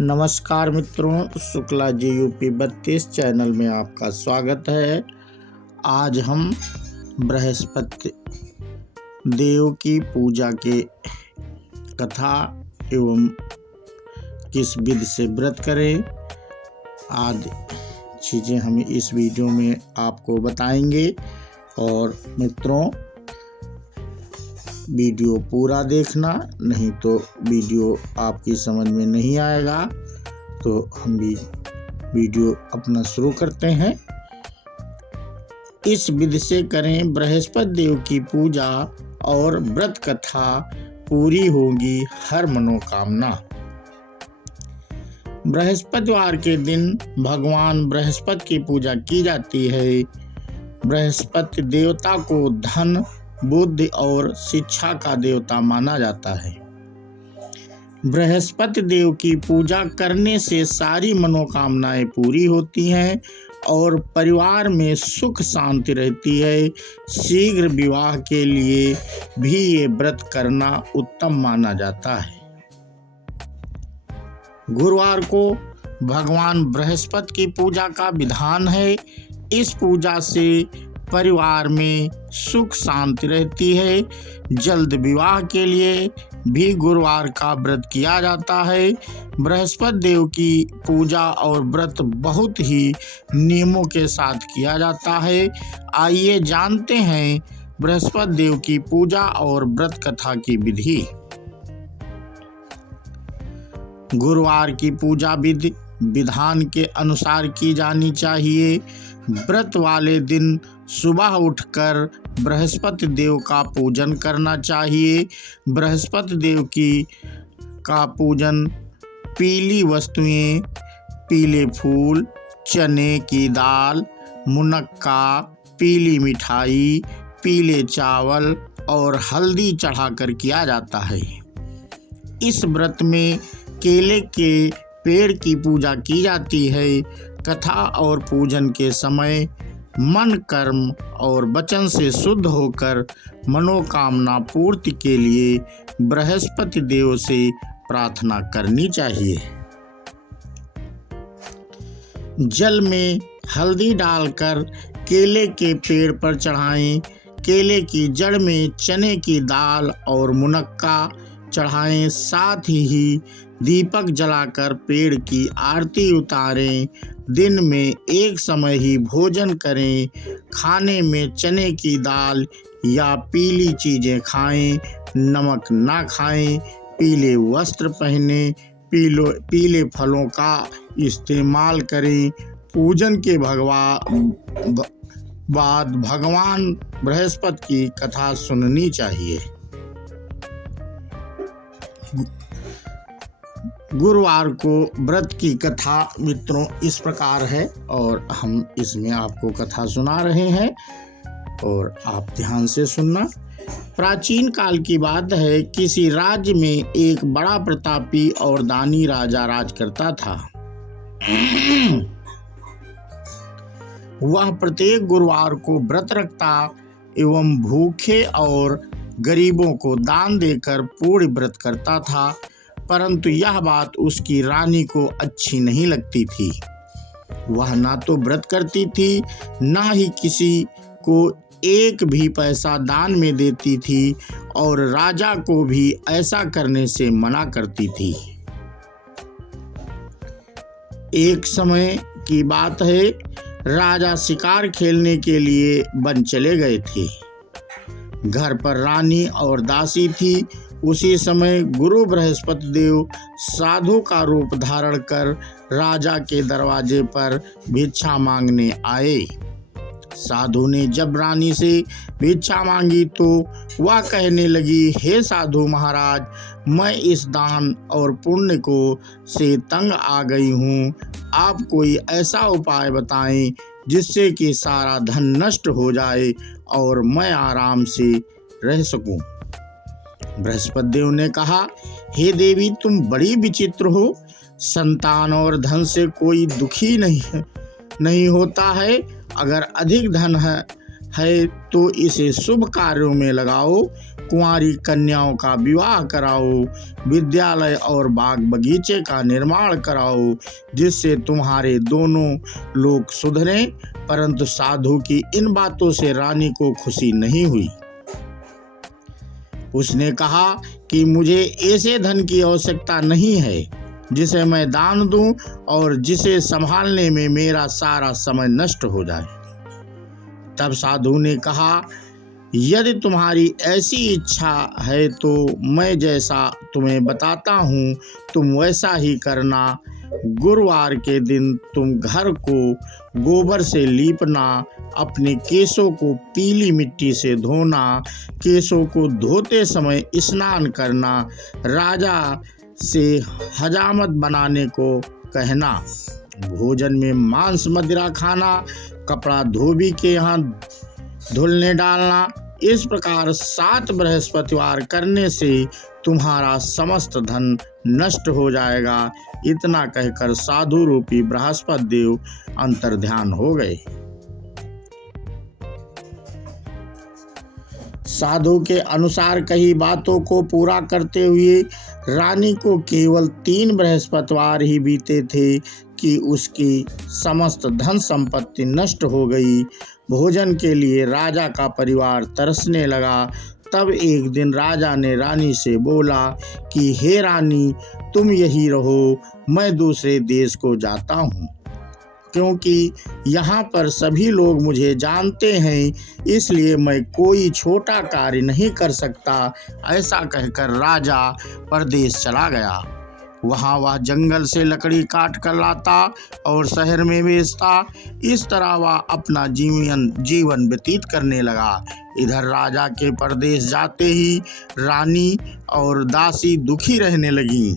नमस्कार मित्रों, Shukla ji UP 32 channel में आपका स्वागत है। आज हम बृहस्पति देव की पूजा के कथा एवं किस विधि से व्रत करें आदि चीज़ें हम इस वीडियो में आपको बताएंगे। और मित्रों, वीडियो पूरा देखना, नहीं तो वीडियो आपकी समझ में नहीं आएगा। तो हम भी वीडियो अपना शुरू करते हैं। इस विधि से करें बृहस्पति देव की पूजा और व्रत कथा, पूरी होगी हर मनोकामना। बृहस्पतिवार के दिन भगवान बृहस्पति की पूजा की जाती है। बृहस्पति देवता को धन, बुद्धि और शिक्षा का देवता माना जाता है। बृहस्पति देव की पूजा करने से सारी मनोकामनाएं पूरी होती हैं और परिवार में सुख शांति रहती है। शीघ्र विवाह के लिए भी ये व्रत करना उत्तम माना जाता है। गुरुवार को भगवान बृहस्पति की पूजा का विधान है। इस पूजा से परिवार में सुख शांति रहती है। जल्द विवाह के लिए भी गुरुवार का व्रत किया जाता है। बृहस्पति देव की पूजा और व्रत बहुत ही नियमों के साथ किया जाता है। आइए जानते हैं बृहस्पति देव की पूजा और व्रत कथा की विधि। गुरुवार की पूजा विधि विधान के अनुसार की जानी चाहिए। व्रत वाले दिन सुबह उठकर बृहस्पति देव का पूजन करना चाहिए। बृहस्पति देव का पूजन पीली वस्तुएं, पीले फूल, चने की दाल, मुनक्का, पीली मिठाई, पीले चावल और हल्दी चढ़ाकर किया जाता है। इस व्रत में केले के पेड़ की पूजा की जाती है। कथा और पूजन के समय मन, कर्म और वचन से शुद्ध होकर मनोकामना पूर्ति के लिए बृहस्पति देव से प्रार्थना करनी चाहिए। जल में हल्दी डालकर केले के पेड़ पर चढ़ाएं। केले की जड़ में चने की दाल और मुनक्का चढ़ाएं। साथ ही दीपक जलाकर पेड़ की आरती उतारें। दिन में एक समय ही भोजन करें। खाने में चने की दाल या पीली चीज़ें खाएं। नमक ना खाएं। पीले वस्त्र पहनें। पीले फलों का इस्तेमाल करें। पूजन के बाद भगवान बृहस्पति की कथा सुननी चाहिए। गुरुवार को व्रत की कथा मित्रों इस प्रकार है और हम इसमें आपको कथा सुना रहे हैं और आप ध्यान से सुनना। प्राचीन काल की बात है। किसी राज्य में एक बड़ा प्रतापी और दानी राजा राज करता था। वह प्रत्येक गुरुवार को व्रत रखता एवं भूखे और गरीबों को दान देकर पूर्ण व्रत करता था। परंतु यह बात उसकी रानी को अच्छी नहीं लगती थी। वह ना तो व्रत करती थी, ना ही किसी को एक भी पैसा दान में देती थी और राजा को भी ऐसा करने से मना करती थी। एक समय की बात है, राजा शिकार खेलने के लिए वन चले गए थे। घर पर रानी और दासी थी। उसी समय गुरु बृहस्पति देव साधु का रूप धारण कर राजा के दरवाजे पर भिक्षा मांगने आए। साधु ने जब रानी से भिक्षा मांगी तो वह कहने लगी, हे साधु महाराज, मैं इस दान और पुण्य को से तंग आ गई हूँ। आप कोई ऐसा उपाय बताएं जिससे कि सारा धन नष्ट हो जाए और मैं आराम से रह सकूं। बृहस्पति देव ने कहा, हे देवी, तुम बड़ी विचित्र हो। संतान और धन से कोई दुखी नहीं होता है। अगर अधिक धन है तो इसे शुभ कार्यों में लगाओ, कुंवारी कन्याओं का विवाह कराओ, विद्यालय और बाग बगीचे का निर्माण कराओ, जिससे तुम्हारे दोनों लोग सुधरें। परंतु साधु की इन बातों से रानी को खुशी नहीं हुई। उसने कहा कि मुझे ऐसे धन की आवश्यकता नहीं है जिसे मैं दान दूं और जिसे संभालने में मेरा सारा समय नष्ट हो जाए। तब साधु ने कहा, यदि तुम्हारी ऐसी इच्छा है तो मैं जैसा तुम्हें बताता हूँ तुम वैसा ही करना। गुरुवार के दिन तुम घर को गोबर से लीपना, अपने केशों को पीली मिट्टी से धोना, केशों को धोते समय स्नान करना, राजा से हजामत बनाने को कहना, भोजन में मांस मदिरा खाना, कपड़ा धोबी के यहाँ धुलने डालना। इस प्रकार 7 बृहस्पतिवार करने से तुम्हारा समस्त धन नष्ट हो जाएगा। इतना कहकर साधु रूपी बृहस्पति देव अंतर्ध्यान हो गए। साधु के अनुसार कही बातों को पूरा करते हुए रानी को केवल 3 बृहस्पतिवार ही बीते थे कि उसकी समस्त धन संपत्ति नष्ट हो गई। भोजन के लिए राजा का परिवार तरसने लगा। तब एक दिन राजा ने रानी से बोला कि हे रानी, तुम यही रहो, मैं दूसरे देश को जाता हूँ, क्योंकि यहाँ पर सभी लोग मुझे जानते हैं, इसलिए मैं कोई छोटा कार्य नहीं कर सकता। ऐसा कहकर राजा परदेश चला गया। वहाँ वह जंगल से लकड़ी काट कर लाता और शहर में बेचता। इस तरह वह अपना जीवन व्यतीत करने लगा। इधर राजा के परदेश जाते ही रानी और दासी दुखी रहने लगीं।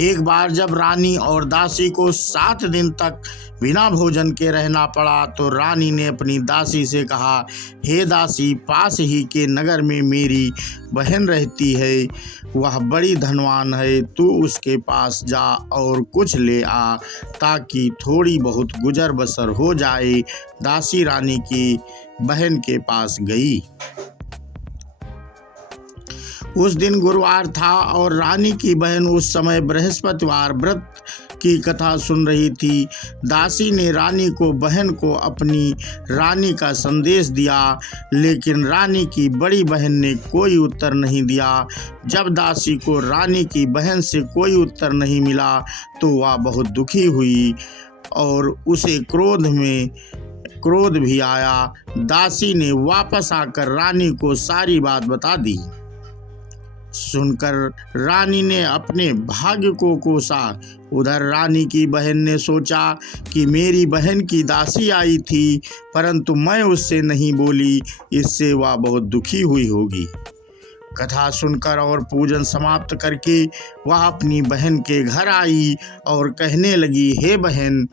एक बार जब रानी और दासी को 7 दिन तक बिना भोजन के रहना पड़ा तो रानी ने अपनी दासी से कहा, हे दासी, पास ही के नगर में मेरी बहन रहती है, वह बड़ी धनवान है, तू उसके पास जा और कुछ ले आ ताकि थोड़ी बहुत गुजर बसर हो जाए। दासी रानी की बहन के पास गई। उस दिन गुरुवार था और रानी की बहन उस समय बृहस्पतिवार व्रत की कथा सुन रही थी। दासी ने रानी को बहन को अपनी रानी का संदेश दिया, लेकिन रानी की बड़ी बहन ने कोई उत्तर नहीं दिया। जब दासी को रानी की बहन से कोई उत्तर नहीं मिला तो वह बहुत दुखी हुई और उसे क्रोध भी आया। दासी ने वापस आकर रानी को सारी बात बता दी। सुनकर रानी ने अपने भाग्य को कोसा। उधर रानी की बहन ने सोचा कि मेरी बहन की दासी आई थी, परंतु मैं उससे नहीं बोली, इससे वह बहुत दुखी हुई होगी। कथा सुनकर और पूजन समाप्त करके वह अपनी बहन के घर आई और कहने लगी, हे बहन,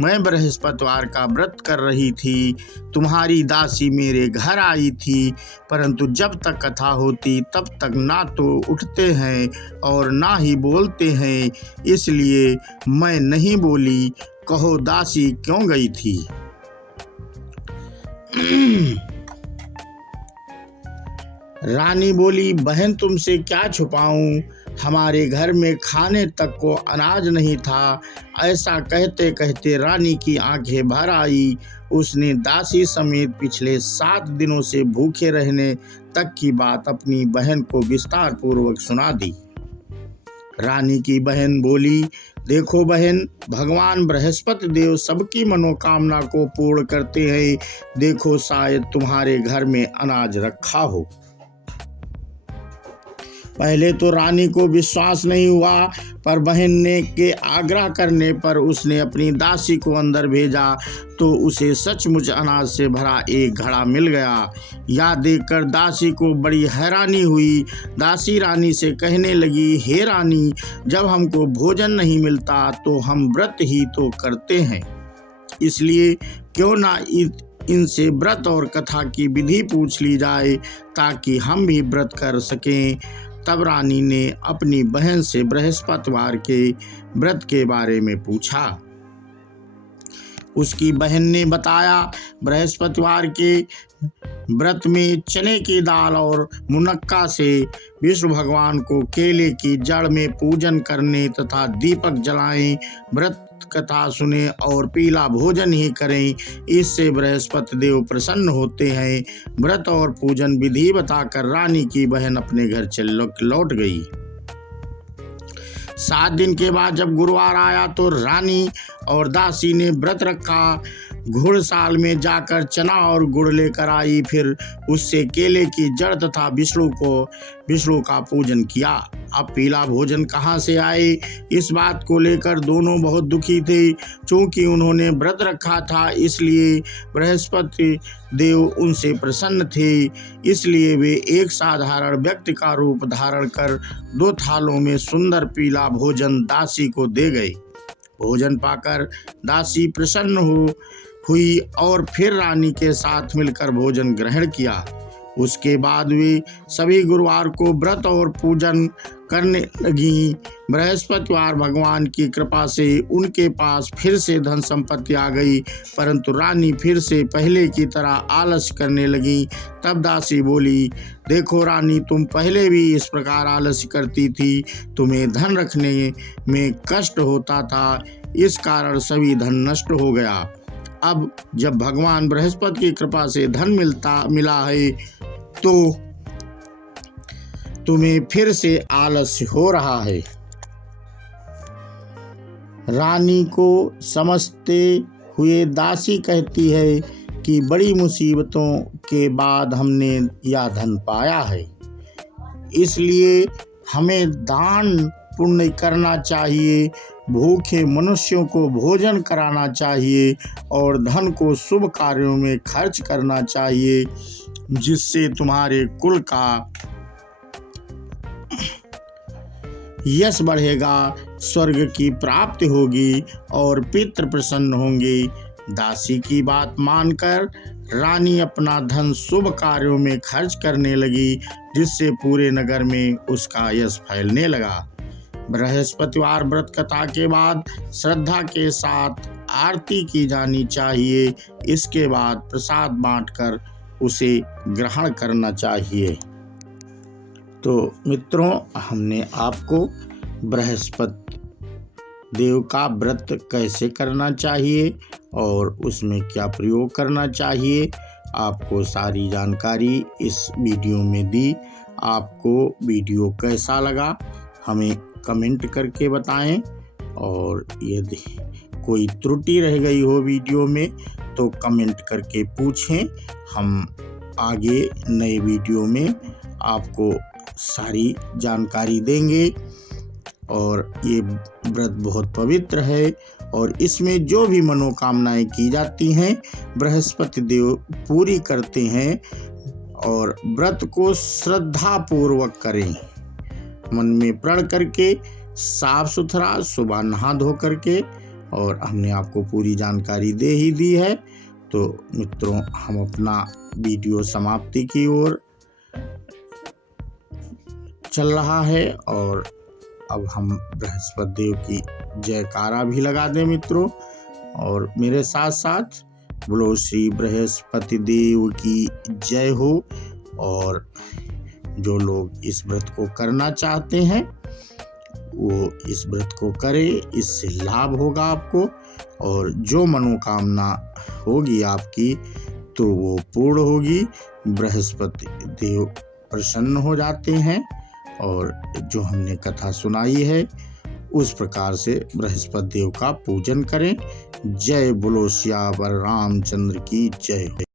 मैं बृहस्पतिवार का व्रत कर रही थी, तुम्हारी दासी मेरे घर आई थी, परंतु जब तक कथा होती तब तक ना तो उठते हैं और ना ही बोलते हैं, इसलिए मैं नहीं बोली। कहो दासी क्यों गई थी? रानी बोली, बहन तुमसे क्या छुपाऊं, हमारे घर में खाने तक को अनाज नहीं था। ऐसा कहते कहते रानी की आंखें भर आई। उसने दासी समेत पिछले 7 दिनों से भूखे रहने तक की बात अपनी बहन को विस्तार पूर्वक सुना दी। रानी की बहन बोली, देखो बहन, भगवान बृहस्पति देव सबकी मनोकामना को पूर्ण करते हैं। देखो शायद तुम्हारे घर में अनाज रखा हो। पहले तो रानी को विश्वास नहीं हुआ, पर बहन ने के आग्रह करने पर उसने अपनी दासी को अंदर भेजा तो उसे सचमुच अनाज से भरा एक घड़ा मिल गया। यह देखकर दासी को बड़ी हैरानी हुई। दासी रानी से कहने लगी, हे रानी, जब हमको भोजन नहीं मिलता तो हम व्रत ही तो करते हैं, इसलिए क्यों ना इनसे व्रत और कथा की विधि पूछ ली जाए ताकि हम भी व्रत कर सकें। तब रानी ने अपनी बहन से बृहस्पतिवार के व्रत के बारे में पूछा। उसकी बहन ने बताया, बृहस्पतिवार के व्रत में चने की दाल और मुनक्का से विष्णु भगवान को केले की जड़ में पूजन करने तथा दीपक जलाएं, व्रत कथा सुने और पीला भोजन ही करें। इससे बृहस्पति देव प्रसन्न होते हैं। व्रत और पूजन विधि बताकर रानी की बहन अपने घर लौट गई। 7 दिन के बाद जब गुरुवार आया तो रानी और दासी ने व्रत रखा। घुड़साल में जाकर चना और गुड़ लेकर आई, फिर उससे केले की जड़ तथा विष्णु का पूजन किया। अब पीला भोजन कहाँ से आए, इस बात को लेकर दोनों बहुत दुखी थे। चूंकि उन्होंने व्रत रखा था इसलिए बृहस्पति देव उनसे प्रसन्न थे, इसलिए वे एक साधारण व्यक्ति का रूप धारण कर 2 थालों में सुंदर पीला भोजन दासी को दे गए। भोजन पाकर दासी प्रसन्न हुई और फिर रानी के साथ मिलकर भोजन ग्रहण किया। उसके बाद वे सभी गुरुवार को व्रत और पूजन करने लगी। बृहस्पतिवार भगवान की कृपा से उनके पास फिर से धन संपत्ति आ गई, परंतु रानी फिर से पहले की तरह आलस्य करने लगी। तब दासी बोली, देखो रानी, तुम पहले भी इस प्रकार आलस्य करती थी, तुम्हें धन रखने में कष्ट होता था, इस कारण सभी धन नष्ट हो गया। अब जब भगवान बृहस्पति की कृपा से धन मिला है तो तुम्हें फिर से आलस्य हो रहा है। रानी को समझते हुए दासी कहती है कि बड़ी मुसीबतों के बाद हमने यह धन पाया है, इसलिए हमें दान पुण्य करना चाहिए, भूखे मनुष्यों को भोजन कराना चाहिए और धन को शुभ कार्यों में खर्च करना चाहिए, जिससे तुम्हारे कुल का यश बढ़ेगा, स्वर्ग की प्राप्ति होगी और पितृ प्रसन्न होंगे। दासी की बात मानकर रानी अपना धन शुभ कार्यों में खर्च करने लगी, जिससे पूरे नगर में उसका यश फैलने लगा। बृहस्पतिवार व्रत कथा के बाद श्रद्धा के साथ आरती की जानी चाहिए। इसके बाद प्रसाद बांटकर उसे ग्रहण करना चाहिए। तो मित्रों, हमने आपको बृहस्पति देव का व्रत कैसे करना चाहिए और उसमें क्या प्रयोग करना चाहिए, आपको सारी जानकारी इस वीडियो में दी। आपको वीडियो कैसा लगा हमें कमेंट करके बताएं, और यदि कोई त्रुटि रह गई हो वीडियो में तो कमेंट करके पूछें। हम आगे नए वीडियो में आपको सारी जानकारी देंगे। और ये व्रत बहुत पवित्र है और इसमें जो भी मनोकामनाएं की जाती हैं बृहस्पति देव पूरी करते हैं। और व्रत को श्रद्धा पूर्वक करें, मन में प्रण करके, साफ सुथरा, सुबह नहा धो करके। और हमने आपको पूरी जानकारी दे ही दी है। तो मित्रों, हम अपना वीडियो समाप्ति की ओर चल रहा है और अब हम बृहस्पति देव की जयकारा भी लगा दें मित्रों। और मेरे साथ साथ बोलो श्री बृहस्पति देव की जय हो। और जो लोग इस व्रत को करना चाहते हैं वो इस व्रत को करें, इससे लाभ होगा आपको। और जो मनोकामना होगी आपकी तो वो पूर्ण होगी। बृहस्पति देव प्रसन्न हो जाते हैं और जो हमने कथा सुनाई है उस प्रकार से बृहस्पति देव का पूजन करें। जय बोलो सियावर रामचंद्र की जय हो।